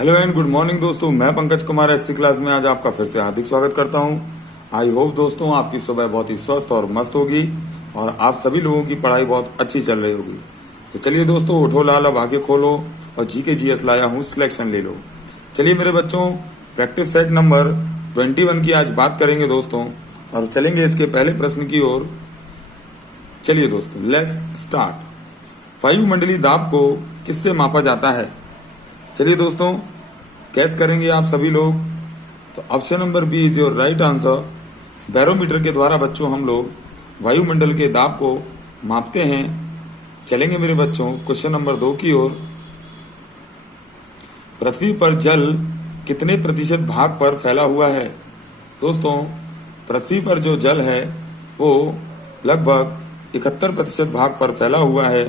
Hello and good morning दोस्तों, मैं Pankaj Kumar SC class में आज आपका फिर से हार्दिक स्वागत करता हूं। आई होप दोस्तों आपकी सुबह बहुत ही स्वस्थ और मस्त होगी और आप सभी लोगों की पढ़ाई बहुत अच्छी चल रही होगी। तो चलिए दोस्तों, उठो लाल अब आगे खोलो और जीके जीएस लाया हूं, सिलेक्शन ले लो। चलिए मेरे बच्चों, प्रैक्टिस सेट नंबर 21 की आज बात करेंगे दोस्तों, और चलेंगे इसके पहले प्रश्न की ओर। चलिए दोस्तों, लेट्स स्टार्ट। वायुमंडलीय दाब को किससे मापा जाता है? चलिए दोस्तों, कैस करेंगे आप सभी लोग। तो option number B is your right answer. Barometer के द्वारा बच्चों हम लोग वायुमंडल के दाब को मापते हैं। चलेंगे मेरे बच्चों क्वेश्चन नंबर 2 की ओर। पृथ्वी पर जल कितने प्रतिशत भाग पर फैला हुआ है? दोस्तों, पृथ्वी पर जो जल है वो लगभग 71% भाग पर फैला हुआ है,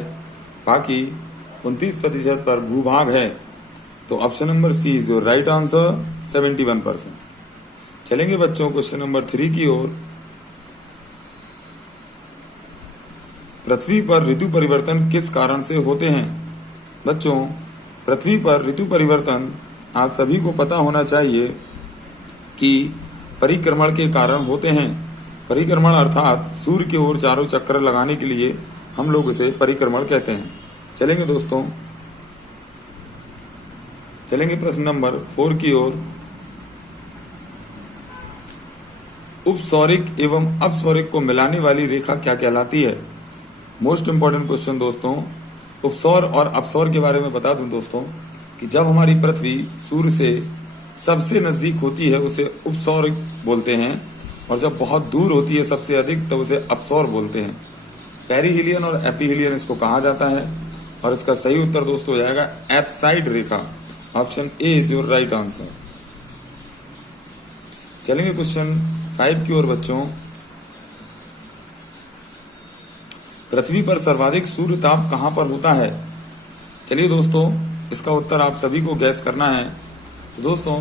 बाकी 29% पर भूभाग है। तो option number C is your right answer, 71%। चलेंगे बच्चों क्वेश्चन नंबर 3 की ओर। पृथ्वी पर ऋतु परिवर्तन किस कारण से होते हैं? बच्चों, पृथ्वी पर ऋतु परिवर्तन आप सभी को पता होना चाहिए कि परिक्रमण के कारण होते हैं। परिक्रमण अर्थात सूर्य की ओर चारों चक्कर लगाने के लिए हम लोग उसे परिक्रमण कहते हैं। चलेंगे दोस्तों, चलेंगे प्रश्न नंबर 4 की ओर। उपसौरिक एवं अपसौरिक को मिलाने वाली रेखा क्या कहलाती है? मोस्ट इंपॉर्टेंट क्वेश्चन दोस्तों। उपसौर और अपसौर के बारे में बता दूं दोस्तों कि जब हमारी पृथ्वी सूर्य से सबसे नजदीक होती है उसे उपसौरिक बोलते हैं, और जब बहुत दूर होती है सबसे अधिक तो उसे अपसौर बोलते हैं। पेरिहिलियन और एपिहिलियन इसको कहा जाता है, और इसका सही उत्तर दोस्तों हो जाएगा एप्साइड रेखा। Option A is your right answer. चलेंगे क्वेश्चन 5 की ओर बच्चों। पृथ्वी पर सर्वाधिक सूर्य ताप कहां पर होता है? चलिए दोस्तों, इसका उत्तर आप सभी को गैस करना है। तो दोस्तों,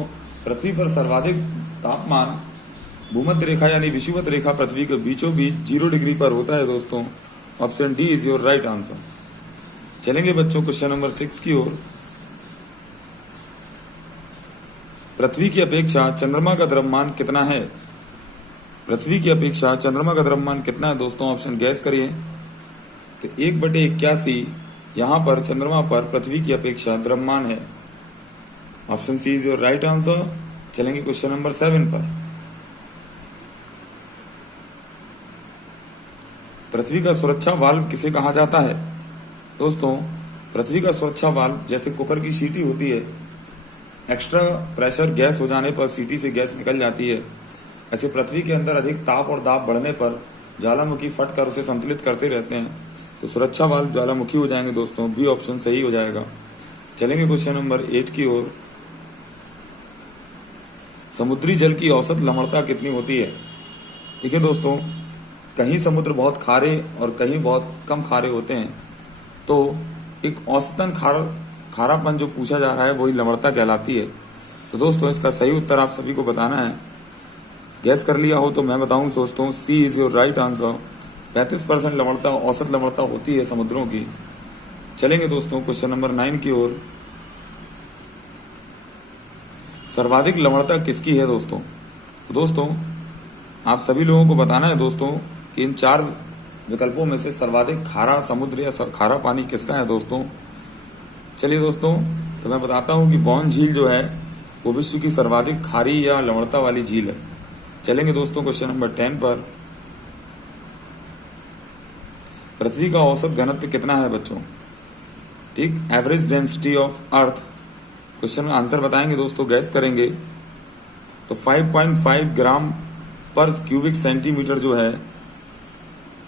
पृथ्वी पर सर्वाधिक तापमान भूमध्य रेखा यानी विषुवत रेखा पृथ्वी के बीचों बीच 0 डिग्री पर होता है दोस्तों। Option D is your right answer. चलेंगे बच्चों क्वेश्चन नंबर 6 की ओर। पृथ्वी की अपेक्षा चंद्रमा का द्रव्यमान कितना है? पृथ्वी की अपेक्षा चंद्रमा का द्रव्यमान कितना है दोस्तों? ऑप्शन गैस करिए। तो 1/81 यहां पर चंद्रमा पर पृथ्वी की अपेक्षा द्रव्यमान है। Option C is your right answer. चलेंगे क्वेश्चन नंबर 7 पर। पृथ्वी का सुरक्षा वाल्व किसे कहा जाता है? दोस्तों, पृथ्वी का सुरक्षा वाल्व जैसे कुकर की सीटी होती है, एक्स्ट्रा प्रेशर गैस हो जाने पर सीटी से गैस निकल जाती है, ऐसे पृथ्वी के अंदर अधिक ताप और दाब बढ़ने पर ज्वालामुखी फट कर उसे संतुलित करते रहते हैं। तो सुरक्षा वाल्व ज्वालामुखी हो जाएंगे दोस्तों, बी ऑप्शन सही हो जाएगा। चलेंगे क्वेश्चन नंबर 8 की ओर। समुद्री जल की औसत लवणता कितनी होती है? देखिए दोस्तों, कहीं समुद्र बहुत खारे और कहीं बहुत कम खारे होते हैं, तो एक औसतन खारापन जो पूछा जा रहा है वही लवणता कहलाती है। तो दोस्तों, इसका सही उत्तर आप सभी को बताना है। गैस कर लिया हो तो मैं बताऊं दोस्तों, सी इज योर राइट आंसर। 35% लवणता औसत लवणता होती है समुद्रों की। चलेंगे दोस्तों क्वेश्चन नंबर 9 की ओर। सर्वाधिक लवणता किसकी है दोस्तों? तो दोस्तों, आप सभी लोगों को बताना है दोस्तों कि इन 4 विकल्पों में से सर्वाधिक खारा समुद्र या खारा पानी किसका है दोस्तों। चलिए दोस्तों, तो मैं बताता हूं कि वॉन झील जो है वो विश्व की सर्वाधिक खारी या लवणता वाली झील है। चलेंगे दोस्तों क्वेश्चन नंबर 10 पर। पृथ्वी का औसत घनत्व कितना है बच्चों? ठीक, average density of earth. Question में आंसर बताएंगे दोस्तों, गैस करेंगे। तो 5.5 ग्राम पर क्यूबिक सेंटीमीटर जो है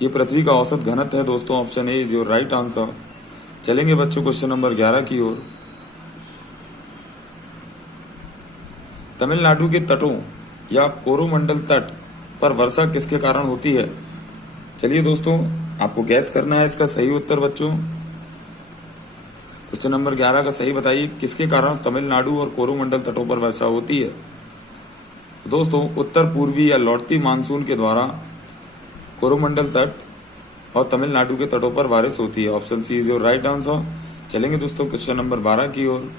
ये पृथ्वी का औसत घनत्व है दोस्तों। Option A is your right answer. चलेंगे बच्चों क्वेश्चन नंबर 11 की ओर। तमिलनाडु के तटों या कोरोमंडल तट पर वर्षा किसके कारण होती है? चलिए दोस्तों, आपको गैस करना है इसका सही उत्तर बच्चों। क्वेश्चन नंबर 11 का सही बताइए, किसके कारण तमिलनाडु और कोरोमंडल तटों पर वर्षा होती है? दोस्तों, उत्तर पूर्वी या लौटती मानसून के द्वारा कोरोमंडल तट और तमिलनाडु के तटों पर बारिश होती है। Option C is your right answer. चलेंगे दोस्तों क्वेश्चन नंबर 12 की ओर।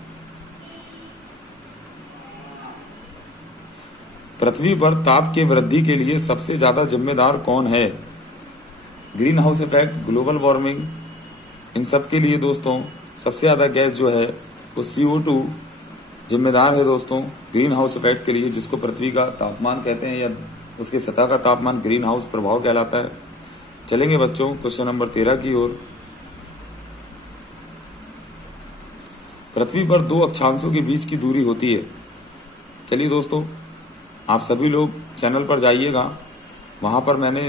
पृथ्वी पर ताप के वृद्धि के लिए सबसे ज्यादा जिम्मेदार कौन है? Green house effect, global warming, इन सब के लिए दोस्तों सबसे ज्यादा गैस जो है वो CO2 जिम्मेदार है दोस्तों ग्रीन हाउस इफेक्ट के लिए, जिसको पृथ्वी का तापमान कहते हैं या उसके सतह का तापमान ग्रीन हाउस प्रभाव कहलाता है। चलेंगे बच्चों क्वेश्चन नंबर 13 की ओर। पृथ्वी पर दो अक्षांशों के बीच की दूरी होती है। चलिए दोस्तों, आप सभी लोग चैनल पर जाइएगा, वहां पर मैंने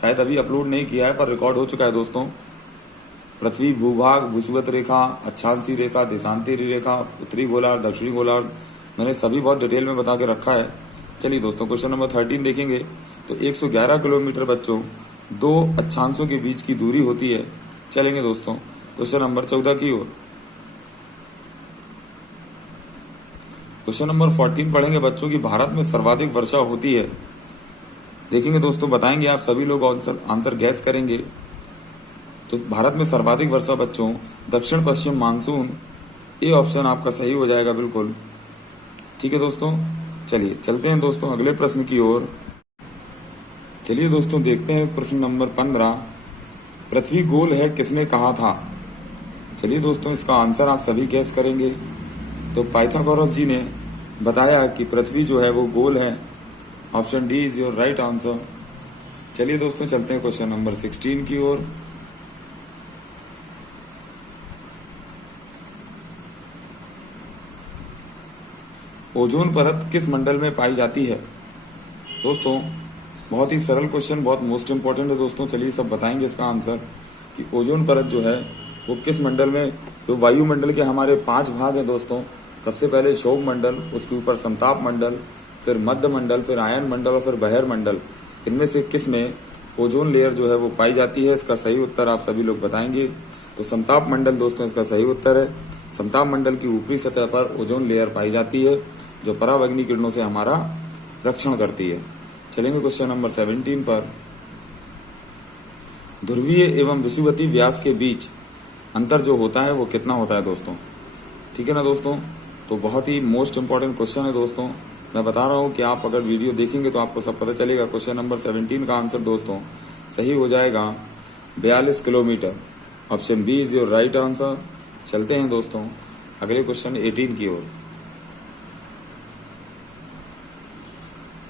शायद अभी अपलोड नहीं किया है पर रिकॉर्ड हो चुका है दोस्तों। पृथ्वी भूभाग, भूस्वत रेखा, अक्षांशी रेखा, देशांतरी रेखा, उत्तरी गोलार्ध, दक्षिणी गोलार्ध, मैंने सभी बहुत डिटेल में बता के रखा है। चलिए दोस्तों क्वेश्चन नंबर 13 देखेंगे तो 111 किलोमीटर बच्चों दो अक्षांशों के बीच की दूरी होती है। चलेंगे दोस्तों क्वेश्चन नंबर 14 की ओर। क्वेश्चन नंबर 14 पढ़ेंगे बच्चों की भारत में सर्वाधिक वर्षा होती है। देखेंगे दोस्तों, बताएंगे आप सभी लोग आंसर गैस करेंगे। तो भारत में सर्वाधिक वर्षा बच्चों दक्षिण पश्चिम मानसून, ये ऑप्शन आपका सही हो जाएगा बिल्कुल। ठीक है दोस्तों, चलिए चलते हैं दोस्तों अगले प्रश्न की ओर। चलिए दोस्तों देखते हैं प्रश्न नंबर 15। पृथ्वी गोल है किसने कहा था? चलिए दोस्तों इसका आंसर आप सभी गैस करेंगे। तो पाइथागोरस जी ने बताया कि पृथ्वी जो है वो गोल है। Option D is your right answer. चलिए दोस्तों चलते हैं क्वेश्चन नंबर 16 की ओर। ओजोन परत किस मंडल में पाई जाती है? दोस्तों बहुत ही सरल क्वेश्चन, बहुत मोस्ट इंपॉर्टेंट है दोस्तों। चलिए सब बताएंगे इसका आंसर कि ओजोन परत जो है वो किस मंडल में। तो वायुमंडल के हमारे 5 भाग हैं दोस्तों। सबसे पहले क्षोभ मंडल, उसके ऊपर संताप मंडल, फिर मध्य मंडल, फिर आयन मंडल और फिर बहिर मंडल। इनमें से किस में ओजोन लेयर जो है वो पाई जाती है? इसका सही उत्तर आप सभी लोग बताएंगे। तो संताप मंडल दोस्तों इसका सही उत्तर है। संताप मंडल की ऊपरी सतह पर ओजोन लेयर पाई जाती है जो पराबैंगनी किरणों से हमारा रक्षण करती है। चलेंगे क्वेश्चन नंबर 17 पर। ध्रुवीय एवं विषुवतीय व्यास के बीच अंतर जो होता है वो कितना होता है दोस्तों? ठीक है ना दोस्तों, तो बहुत ही मोस्ट इंपॉर्टेंट क्वेश्चन है दोस्तों। मैं बता रहा हूं कि आप अगर वीडियो देखेंगे तो आपको सब पता चलेगा। क्वेश्चन नंबर 17 का आंसर दोस्तों सही हो जाएगा 42 kilometre. Option B is your right answer. चलते हैं दोस्तों अगले क्वेश्चन 18 की ओर।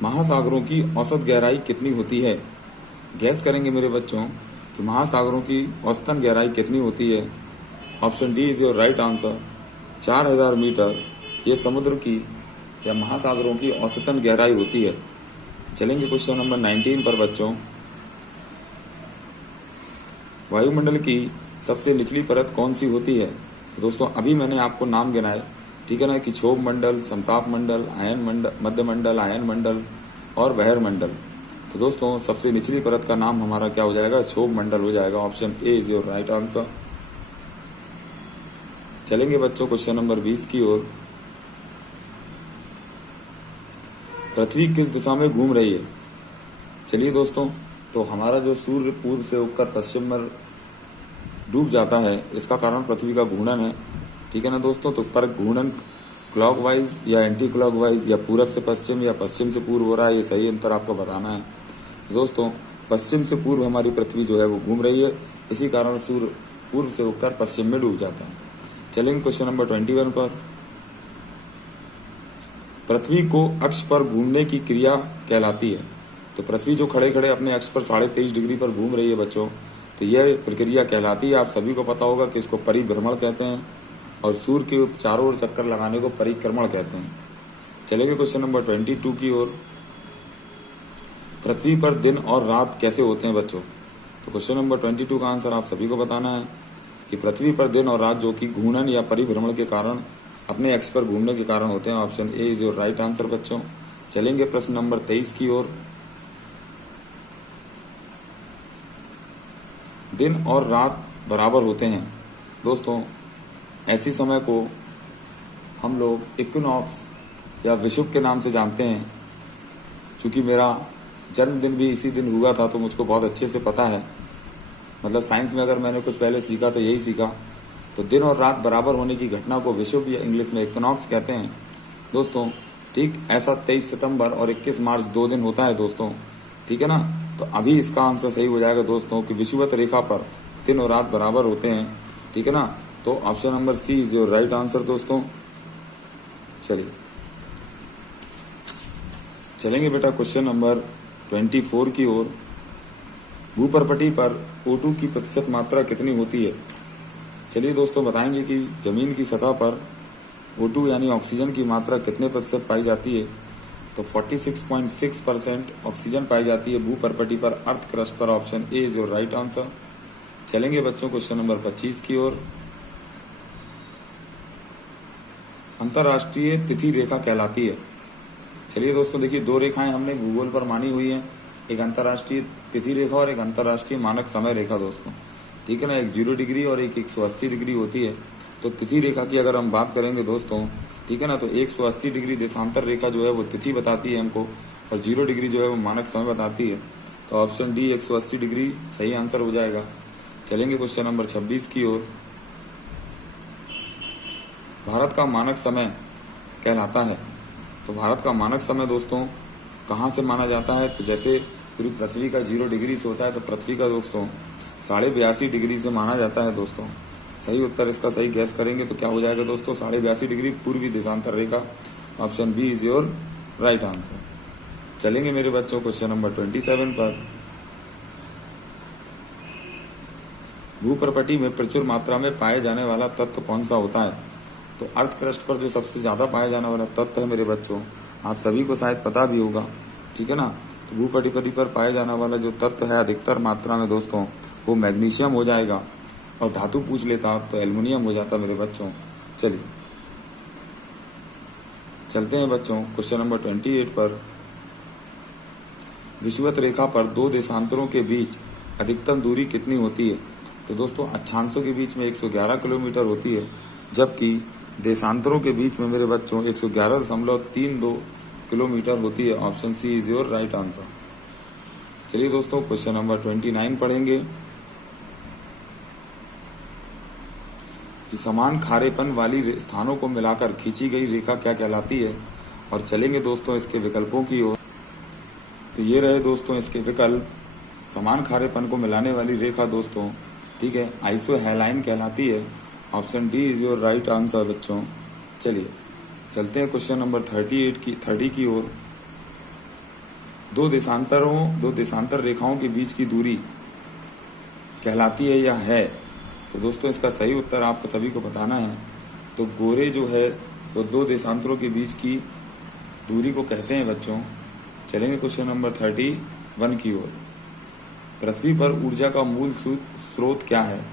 महासागरों की औसत गहराई कितनी होती है? गैस करेंगे मेरे बच्चों कि महासागरों की औसतन गहराई कितनी होती है। Option D is your right answer. 4000 metre ये समुद्र की या महासागरों की औसतन गहराई होती है। चलेंगे क्वेश्चन नंबर 19 पर बच्चों। वायुमंडल की सबसे निचली परत कौन सी होती है? तो दोस्तों अभी मैंने आपको नाम गिनाए, ठीक है ना, कि क्षोभ मंडल, संताप मंडल, आयन मंडल, मध्य मंडल, आयन मंडल और बहिर मंडल। तो दोस्तों सबसे निचली परत का नाम हमारा क्या हो जाएगा? क्षोभ मंडल हो जाएगा। Option A is your right answer. चलेंगे बच्चों क्वेश्चन नंबर 20 की ओर। पृथ्वी किस दिशा में घूम रही है? चलिए दोस्तों, तो हमारा जो सूर्य पूर्व से उगकर पश्चिम में डूब जाता है, इसका कारण पृथ्वी का घूर्णन है। ठीक है ना दोस्तों, तो पर घूर्णन क्लॉकवाइज या एंटी क्लॉकवाइज या पूरब से पश्चिम या पश्चिम से पूर्व हो रहा है, ये सही अंतर आपको बताना है। दोस्तों पश्चिम से पूर्व हमारी पृथ्वी जो है वो घूम रही है, इसी कारण सूर्य पूर्व से उगकर पश्चिम में डूब जाता है। चलेंगे क्वेश्चन नंबर 21 पर। पृथ्वी को अक्ष पर घूमने की क्रिया कहलाती है। तो पृथ्वी जो खड़े खड़े अपने अक्ष पर 23.5 डिग्री पर घूम रही है बच्चों, तो यह प्रक्रिया कहलाती है। आप सभी को पता होगा कि इसको परिभ्रमण कहते हैं और सूर्य के चारों ओर चक्कर लगाने को परिक्रमण कहते हैं। चलेंगे क्वेश्चन नंबर 22 की ओर। पृथ्वी पर दिन और रात कैसे होते हैं बच्चों? तो क्वेश्चन नंबर 22 का आंसर आप सभी को बताना है कि पृथ्वी पर दिन और रात जो कि घूर्णन या परिभ्रमण के कारण अपने अक्ष पर घूमने के कारण होते हैं। Option A is your right answer बच्चों। चलेंगे प्रश्न नंबर 23 की ओर। दिन और रात बराबर होते हैं दोस्तों, ऐसी समय को हम लोग इक्विनॉक्स या विषुव के नाम से जानते हैं। चूंकि मेरा जन्मदिन भी इसी दिन हुआ था तो मुझको बहुत अच्छे से पता है। मतलब साइंस में अगर मैंने कुछ पहले सीखा तो यही सीखा। तो दिन और रात बराबर होने की घटना को विषुव या इंग्लिश में इक्विनॉक्स कहते हैं दोस्तों। ठीक, ऐसा 23 सितंबर और 21 मार्च 2 दिन होता है दोस्तों, ठीक है ना। तो अभी इसका आंसर सही हो जाएगा दोस्तों कि विषुवत रेखा पर दिन और रात बराबर होते हैं, ठीक है ना। तो option number C is your right answer दोस्तों। चलिए चलेंगे बेटा क्वेश्चन नंबर 24 की ओर। भूपर्पटी पर O2 की प्रतिशत मात्रा कितनी होती है? चलिए दोस्तों बताएंगे कि जमीन की सतह पर O2 यानी ऑक्सीजन की मात्रा कितने प्रतिशत पाई जाती है। तो 46.6% ऑक्सीजन पाई जाती है भूपर्पटी पर अर्थ क्रस्ट पर। Option A is your right answer. चलेंगे बच्चों क्वेश्चन नंबर 25 की ओर। अंतर्राष्ट्रीय तिथि रेखा कहलाती है। चलिए दोस्तों देखिए, दो रेखाएं हमने भूगोल पर मानी हुई हैं, एक अंतर्राष्ट्रीय तिथि रेखा और एक अंतर्राष्ट्रीय मानक समय रेखा दोस्तों, ठीक है ना। एक 0 डिग्री और एक 180 डिग्री होती है। तो तिथि रेखा की अगर हम बात करेंगे दोस्तों, ठीक है ना, तो 180 डिग्री देशांतर रेखा जो है वो तिथि बताती है हमको, और 0 डिग्री जो है वो मानक समय बताती है। तो ऑप्शन डी 180 डिग्री सही आंसर हो जाएगा। चलेंगे क्वेश्चन नंबर 26 की ओर। भारत का मानक समय कहलाता है। तो भारत का मानक समय दोस्तों कहाँ से माना जाता है? तो जैसे पूरी पृथ्वी का 0 डिग्री से होता है, तो पृथ्वी का दोस्तों 82.5 डिग्री से माना जाता है दोस्तों। सही उत्तर इसका सही गैस करेंगे तो क्या हो जाएगा दोस्तों? 82.5 डिग्री पूर्वी देशांतर रेखा। Option B is your right answer. चलेंगे मेरे बच्चों क्वेश्चन नंबर 27 पर। भूपर्पटी में प्रचुर मात्रा में पाए जाने वाला तत्व कौन सा होता है? तो अर्थ क्रस्ट पर जो सबसे ज्यादा पाया जाने वाला तत्व है मेरे बच्चों, आप सभी को शायद पता भी होगा, ठीक है ना। तो भूपर्पटी पर पाया जाने वाला जो तत्व है अधिकतर मात्रा में दोस्तों, वो मैग्नीशियम हो जाएगा। और धातु पूछ लेता तो एल्युमिनियम हो जाता मेरे बच्चों। चलिए चलते हैं बच्चों क्वेश्चन नंबर 28 पर। विषुवत रेखा पर दो देशांतरों के बीच अधिकतम दूरी कितनी होती है? तो दोस्तों अक्षांशों के बीच में 111 किलोमीटर होती है, जबकि देशांतरों के बीच में मेरे बच्चों 111.32 किलोमीटर होती है। Option C is your right answer. चलिए दोस्तों क्वेश्चन नंबर 29 पढ़ेंगे कि समान खारेपन वाली स्थानों को मिलाकर खींची गई रेखा क्या कहलाती है। और चलेंगे दोस्तों इसके विकल्पों की ओर। तो ये रहे दोस्तों इसके विकल्प। समान खारेपन को मिलाने वाली रेखा दोस्तों, ठीक है, आइसोहेलाइन कहलाती है। Option D is your right answer बच्चों। चलिए चलते हैं क्वेश्चन नंबर 30 की ओर। दो देशांतर रेखाओं के बीच की दूरी कहलाती है या है? तो दोस्तों इसका सही उत्तर आपको सभी को बताना है। तो गोरे जो है वो दो देशांतरों के बीच की दूरी को कहते हैं बच्चों। चलेंगे क्वेश्चन नंबर 31 की ओर। पृथ्वी पर ऊर्जा का मूल स्रोत क्या है?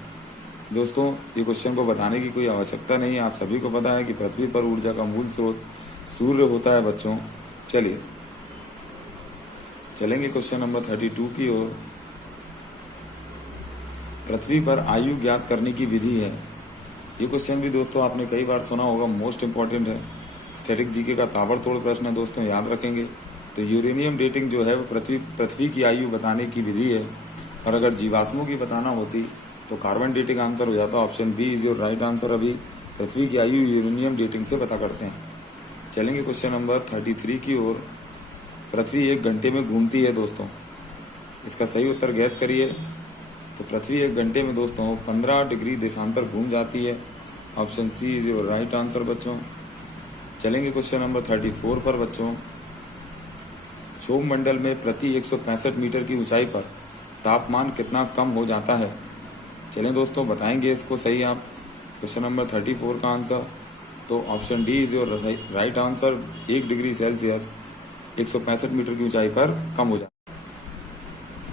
दोस्तों ये क्वेश्चन को बताने की कोई आवश्यकता नहीं है, आप सभी को पता है कि पृथ्वी पर ऊर्जा का मूल स्रोत सूर्य होता है बच्चों। चलिए चलेंगे क्वेश्चन नंबर 32 की ओर। पृथ्वी पर आयु ज्ञात करने की विधि है। ये क्वेश्चन भी दोस्तों आपने कई बार सुना होगा, मोस्ट इंपॉर्टेंट है, स्टैटिक जीके का ताबड़तोड़ प्रश्न है दोस्तों, याद रखेंगे। तो यूरेनियम डेटिंग जो है वो पृथ्वी की आयु बताने की विधि है। और अगर जीवाश्मों की बताना होती तो कार्बन डेटिंग आंसर हो जाता। Option B is your right answer. अभी पृथ्वी की आयु यूरेनियम डेटिंग से पता करते हैं। चलेंगे क्वेश्चन नंबर 33 की ओर। पृथ्वी 1 घंटे में घूमती है दोस्तों, इसका सही उत्तर गैस करिए। तो पृथ्वी 1 घंटे में दोस्तों 15 डिग्री देशांतर घूम जाती है। Option C is your right answer बच्चों। चलेंगे क्वेश्चन नंबर 34 पर बच्चों। क्षोभ मंडल में प्रति 165 मीटर की ऊंचाई पर तापमान कितना कम हो जाता है? चलें दोस्तों बताएंगे इसको सही आप। क्वेश्चन नंबर 34 का आंसर, तो option D is your right answer. 1 degree Celsius 165 metre की ऊंचाई पर कम हो जाता है।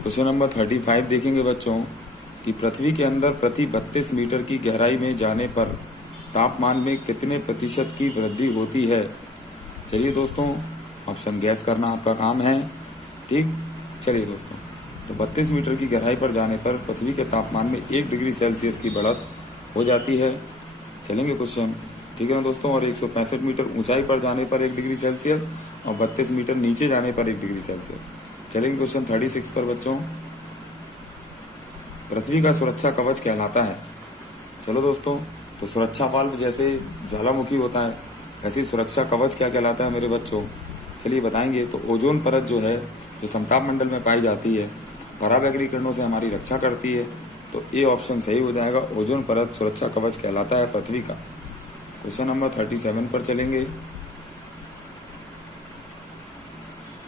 क्वेश्चन नंबर 35 देखेंगे बच्चों कि पृथ्वी के अंदर प्रति 32 मीटर की गहराई में जाने पर तापमान में कितने प्रतिशत की वृद्धि होती है? चलिए दोस्तों ऑप्शन गैस करना आपका काम है, ठीक। चलिए दोस्तों, तो 32 मीटर की गहराई पर जाने पर पृथ्वी के तापमान में 1 डिग्री सेल्सियस की बढ़त हो जाती है। चलेंगे क्वेश्चन, ठीक है ना दोस्तों। और 165 मीटर ऊंचाई पर जाने पर 1 डिग्री सेल्सियस और 32 मीटर नीचे जाने पर 1 डिग्री सेल्सियस। चलेंगे क्वेश्चन 36 पर बच्चों। पृथ्वी का सुरक्षा कवच कहलाता है। चलो दोस्तों, तो सुरक्षा वाल्व जैसे ज्वालामुखी होता है, वैसे सुरक्षा कवच क्या कहलाता है मेरे बच्चों, चलिए बताएंगे। तो ओजोन परत जो है जो समताप मंडल में पाई जाती है, पराबैंगनी किरणों से हमारी रक्षा करती है। तो ए ऑप्शन सही हो जाएगा, ओजोन परत सुरक्षा कवच कहलाता है पृथ्वी का। क्वेश्चन नंबर 37 पर चलेंगे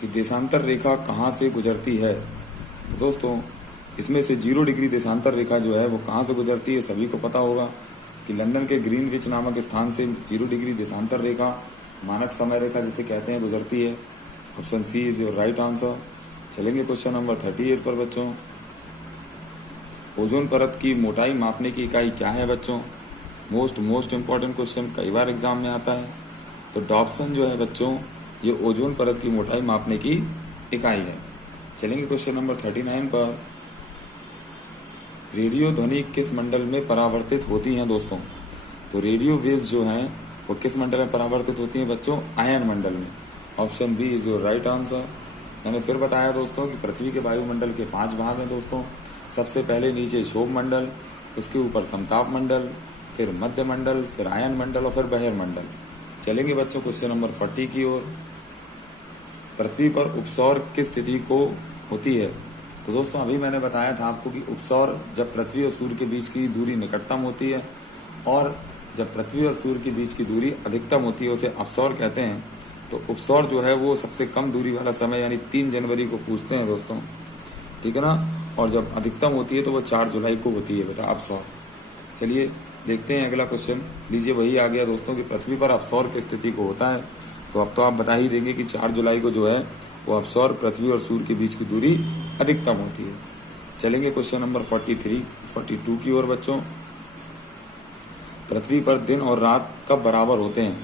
कि देशांतर रेखा कहाँ से गुजरती है। तो दोस्तों इसमें से 0 डिग्री देशांतर रेखा जो है वो कहाँ से गुजरती है, सभी को पता होगा कि लंदन के ग्रीनविच नामक स्थान से 0 डिग्री देशांतर रेखा, मानक समय रेखा जिसे कहते हैं, गुजरती है। Option C is your right answer. चलेंगे क्वेश्चन नंबर 38 पर बच्चों। ओजोन परत की मोटाई मापने की इकाई क्या है बच्चों? मोस्ट इंपॉर्टेंट क्वेश्चन, कई बार एग्जाम में आता है। तो डॉप्सन जो है बच्चों ये ओजोन परत की मोटाई मापने की इकाई है। चलेंगे क्वेश्चन नंबर 39 पर। रेडियो ध्वनि किस मंडल में परावर्तित होती हैं दोस्तों? तो रेडियो वेव्स जो हैं वो किस मंडल में परावर्तित होती हैं बच्चों? आयन मंडल में। Option B is your right answer. मैंने फिर बताया दोस्तों कि पृथ्वी के वायुमंडल के 5 भाग हैं दोस्तों। सबसे पहले नीचे क्षोभ मंडल, उसके ऊपर समताप मंडल, फिर मध्य मंडल, फिर आयन मंडल और फिर बहिर्मंडल। चलेंगे बच्चों क्वेश्चन नंबर 40 की ओर। पृथ्वी पर उपसौर किस स्थिति को होती है? तो दोस्तों अभी मैंने बताया था आपको कि उपसौर जब पृथ्वी और सूर्य के बीच की दूरी निकटतम होती है, और जब पृथ्वी और सूर्य के बीच की दूरी अधिकतम होती है उसे अपसौर कहते हैं। तो उपसौर जो है वो सबसे कम दूरी वाला समय यानी 3 जनवरी को पूछते हैं दोस्तों, ठीक है ना। और जब अधिकतम होती है तो वो 4 जुलाई को होती है बेटा अपसौर। चलिए देखते हैं अगला क्वेश्चन। लीजिए वही आ गया दोस्तों कि पृथ्वी पर अपसौर की स्थिति को होता है। तो अब तो आप बता ही देंगे कि 4 जुलाई को जो है वो अपसौर पृथ्वी और सूर्य के बीच की दूरी अधिकतम होती है। चलेंगे क्वेश्चन नंबर 42 की ओर बच्चों। पृथ्वी पर दिन और रात कब बराबर होते हैं?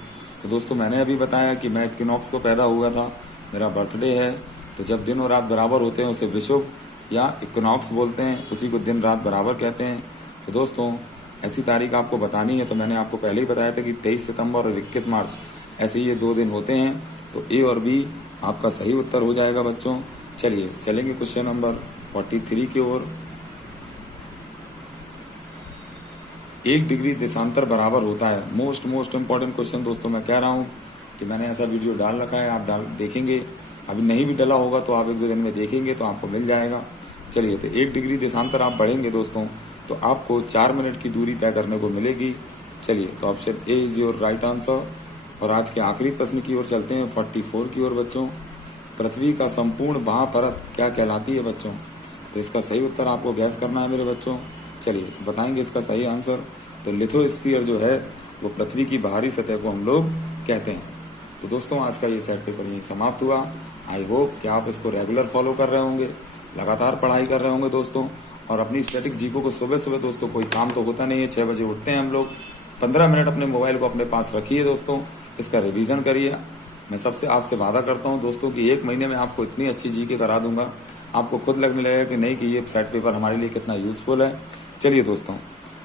तो दोस्तों मैंने अभी बताया कि मैं इक्विनॉक्स को पैदा हुआ था, मेरा बर्थडे है। तो जब दिन और रात बराबर होते हैं उसे विषुव या इक्विनॉक्स बोलते हैं, उसी को दिन रात बराबर कहते हैं। तो दोस्तों ऐसी तारीख आपको बतानी है, तो मैंने आपको पहले ही बताया था कि 23 सितंबर और 21 मार्च ऐसे ये 2 दिन होते हैं। तो ए और बी आपका सही उत्तर हो जाएगा बच्चों। चलिए चलेंगे क्वेश्चन नंबर 43 की ओर। 1 डिग्री देशांतर बराबर होता है। मोस्ट इंपॉर्टेंट क्वेश्चन दोस्तों, मैं कह रहा हूँ कि मैंने ऐसा वीडियो डाल रखा है, आप देखेंगे। अभी नहीं भी डला होगा तो आप 1-2 दिन में देखेंगे तो आपको मिल जाएगा। चलिए तो 1 डिग्री देशांतर आप बढ़ेंगे दोस्तों तो आपको 4 मिनट की दूरी तय करने को मिलेगी। चलिए तो option A is your right answer. और आज के आखिरी प्रश्न की ओर चलते हैं, 44 की ओर बच्चों। पृथ्वी का संपूर्ण बाह्य परत क्या कहलाती है बच्चों? तो इसका सही उत्तर आपको गैस करना है मेरे बच्चों। चलिए बताएंगे इसका सही आंसर। तो लिथोस्फीयर जो है वो पृथ्वी की बाहरी सतह को हम लोग कहते हैं। तो दोस्तों आज का ये सेट पेपर यहीं समाप्त हुआ। आई होप कि आप इसको रेगुलर फॉलो कर रहे होंगे, लगातार पढ़ाई कर रहे होंगे दोस्तों। और अपनी स्टैटिक जीको को सुबह दोस्तों, कोई काम तो होता नहीं है, 6 बजे उठते हैं हम लोग, 15 मिनट अपने मोबाइल को अपने पास रखिए दोस्तों, इसका रिवीजन करिए। मैं सबसे आपसे वादा करता हूं दोस्तों कि 1 महीने में आपको इतनी अच्छी जीके करा दूंगा, आपको खुद लगने लगेगा कि नहीं कि ये सेट पेपर हमारे लिए कितना यूजफुल है। चलिए दोस्तों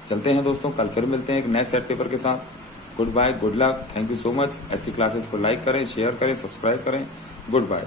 चलते हैं दोस्तों, कल फिर मिलते हैं एक नए सेट पेपर के साथ। Goodbye, good luck, thank you so much. ऐसी क्लासेस को लाइक करें, शेयर करें, सब्सक्राइब करें। Good bye.